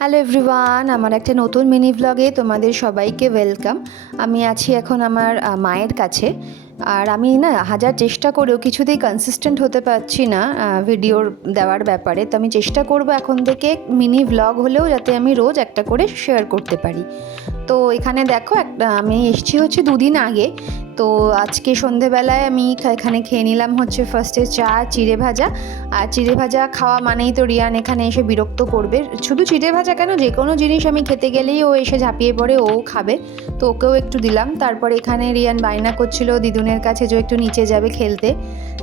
Hello everyone, আমার একটা নতুন মিনি ব্লগে তোমাদের সবাইকে ওয়েলকাম। আমি আছি এখন আমার মায়ের কাছে। আর আমি না হাজার চেষ্টা করেও কিছুতেই কনসিস্টেন্ট হতে পারছি না ভিডিওর দেওয়ার ব্যাপারে। তো আমি চেষ্টা করব এখন থেকে মিনি ব্লগ হলেও যাতে আমি রোজ একটা করে শেয়ার করতে পারি। তো এখানে দেখো আমি এসেছি হচ্ছে দুদিন আগে। তো আজকে সন্ধেবেলায় আমি এখানে খেয়ে নিলাম হচ্ছে ফার্স্টে চা, চিড়ে ভাজা। আর চিড়ে ভাজা খাওয়া মানেই তো রিয়ান এখানে এসে বিরক্ত করবে। শুধু চিড়ে ভাজা কেন, যে কোনো জিনিস আমি খেতে গেলেই ও এসে ঝাঁপিয়ে পড়ে, ও খাবে। তো ওকেও একটু দিলাম। তারপর এখানে রিয়ান বায়না করছিল দিদুনের কাছে যে একটু নিচে যাবে খেলতে।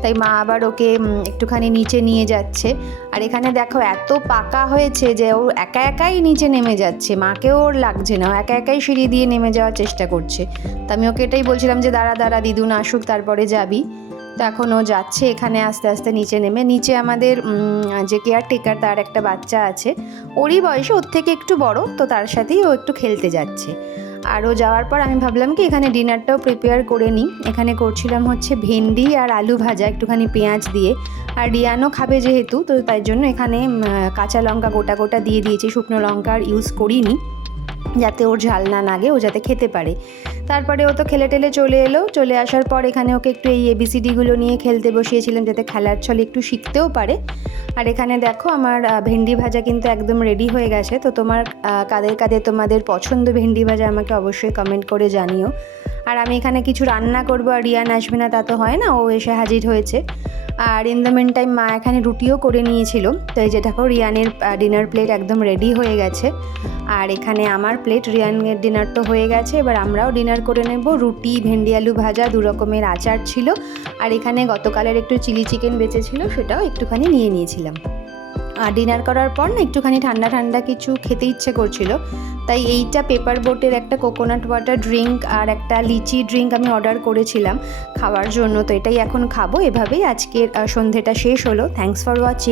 তাই মা আবার ওকে একটুখানি নিচে নিয়ে যাচ্ছে। আর এখানে দেখো এত পাকা হয়েছে যে ও একা একাই নিচে নেমে যাচ্ছে, মাকেও ওর লাগছে না, ও একা একাই সিঁড়ি দিয়ে নেমে যাওয়ার চেষ্টা করছে। তো আমি ওকে এটাই বলছিলাম যে দাঁড়া দাঁড়া, দিদুন আসুক তারপরে যাবি। তো এখন ও যাচ্ছে এখানে আস্তে আস্তে নিচে নেমে। নিচে আমাদের যে কেয়ারটেকার, তার একটা বাচ্চা আছে, ওরই বয়সে, ওর থেকে একটু বড়, তো তার সাথেই ও একটু খেলতে যাচ্ছে। আর ও যাওয়ার পর আমি ভাবলাম কি এখানে ডিনারটাও প্রিপেয়ার করে নিই। এখানে করছিলাম হচ্ছে ভেন্ডি আর আলু ভাজা একটুখানি পেঁয়াজ দিয়ে। আর রিয়ানও খাবে যেহেতু, তো তাই জন্য এখানে কাঁচা লঙ্কা গোটা গোটা দিয়ে দিয়েছি, শুকনো লঙ্কা আর ইউজ করিনি, যাতে ওর ঝাল না লাগে, ও যাতে খেতে পারে। তারপরে ও তো খেলে টেলে চলে এলো। চলে আসার পর এখানে ওকে একটু এই ABCDগুলো নিয়ে খেলতে বসিয়েছিলাম, যাতে খেলার ছলে একটু শিখতেও পারে। আর এখানে দেখো আমার ভেন্ডি ভাজা কিন্তু একদম রেডি হয়ে গেছে। তো কাদের কাদের তোমাদের পছন্দ ভেন্ডি ভাজা আমাকে অবশ্যই কমেন্ট করে জানিও। আর আমি এখানে কিছু রান্না করবো, আর রিয়ান আসবে না তা তো হয় না, ও এসে হাজির হয়েছে। আর ইন দ্য মিন টাইম মা এখানে রুটিও করে নিয়েছিল। তো এই যে দেখো রিয়ানের ডিনার প্লেট একদম রেডি হয়ে গেছে। আর এখানে আমার প্লেট, রিয়ানের ডিনার তো হয়ে গেছে, এবার আমরাও ডিনার করে নেব। রুটি, ভেন্ডি আলু ভাজা, 2 রকমের আচার ছিল। আর এখানে গতকালের একটু চিলি চিকেন বেঁচেছিল, সেটাও একটুখানি নিয়ে নিয়েছিলাম। আর ডিনার করার পর না একটুখানি ঠান্ডা ঠান্ডা কিছু খেতে ইচ্ছে করছিল, তাই এইটা পেপার বোটের একটা কোকোনাট ওয়াটার ড্রিঙ্ক আর একটা লিচি ড্রিঙ্ক আমি অর্ডার করেছিলাম খাওয়ার জন্য। তো এটাই এখন খাবো। এভাবেই আজকের সন্ধেটা শেষ হলো। Thanks for watching.